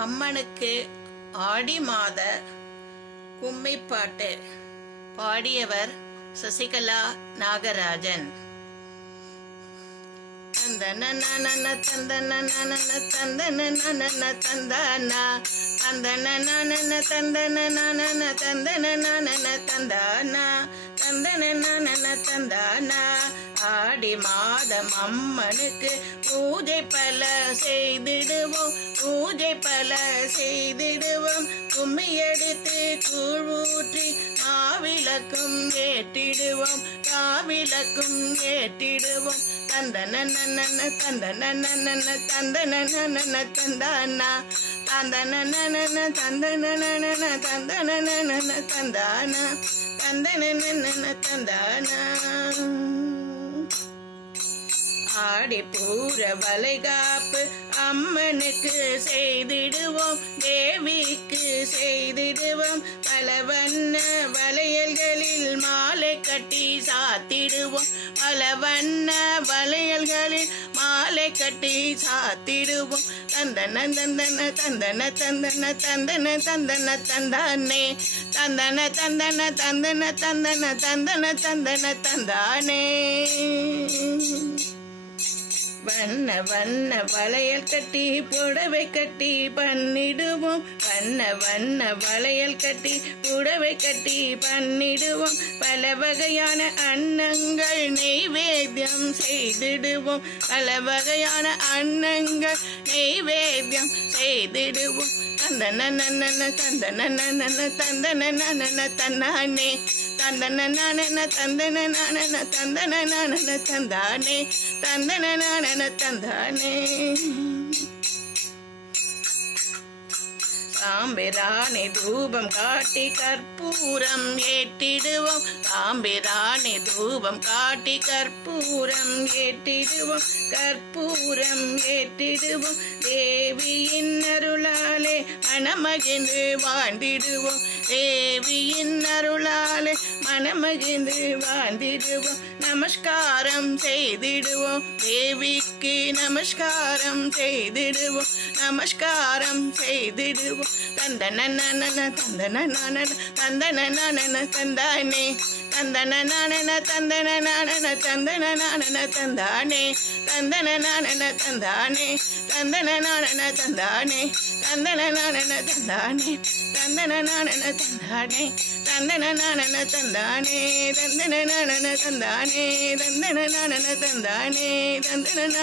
அம்மனுக்கு ஆடி மாத கும்மிப்பாட்டு பாடியவர் சசிகலா நாகராஜன். தந்தன தந்தன தந்தன தந்தானா தந்தன தந்தன தந்தன தந்தானா தந்தன தந்தானா. ஆடி மாதம் அம்மனுக்கு பூஜை பல செய்திடுவோம், பூஜை பல செய்திடுவோம். கும்மி எடுத்து கூழ் ஊற்றி மாவிளக்கும் ஏற்றிடுவோம், காவிளக்கும் ஏற்றிடுவோம். தந்தன தந்தன தந்தன தந்தானா தந்தன தந்தன தந்தன தந்தானா தந்தன தந்தானா. ஆடி பூர வளைகாப்பு அம்மனுக்கு செய்திடுவோம், தேவிக்கு செய்திடுவோம். பல வண்ண வளையல்களில் மாலை கட்டி சாத்திடுவோம், பல வண்ண வளையல்களில் மாலை கட்டி சாத்திடுவோம். தந்தன தந்தன தந்தன தந்தன தந்தன தந்தன தந்தானே தந்தன தந்தன தந்தன தந்தன தந்தன தந்தன தந்தானே. வண்ண வண்ண வளையல் கட்டி புடவை கட்டி பண்ணிடுவோம், வண்ண வண்ண வளையல் கட்டி புடவை கட்டி பண்ணிடுவோம். பல வகையான அன்னங்கள் நெய்வேத்தியம் செய்திடுவோம், பல வகையான அன்னங்கள் நெய்வேத்தியம் செய்திடுவோம். தந்தன தந்தன தந்தன தந்தானே தந்தன தந்தன தந்தன தந்தானே தந்தன தந்தானே. சாம்பிராணி தூபம் காட்டி கற்பூரம் ஏற்றிடுவோம், சாம்பிராணி தூபம் காட்டி கற்பூரம் ஏற்றிடுவோம், கற்பூரம் ஏற்றிடுவோம். தேவியின் அருளாலே மனமகிழ்ந்து வாழ்ந்திடுவோம், தேவியின் அருளாலே மனமகிழ்ந்து வாழ்ந்திடுவோம். நமஸ்காரம் செய்திடுவோம், தேவிக்கு நமஸ்காரம் செய்திடுவோம், நமஸ்காரம் செய்திடுவோம். தந்தன தந்தன தந்தன தந்தானே தந்தன தந்தன தந்தன தந்தானே தந்தன தந்தானே தந்தன தந்தானே தந்தன தந்தானே தந்தன தந்தானே தந்தன தந்தானே தந்தன தந்தானே தந்தன தந்தானே தந்தன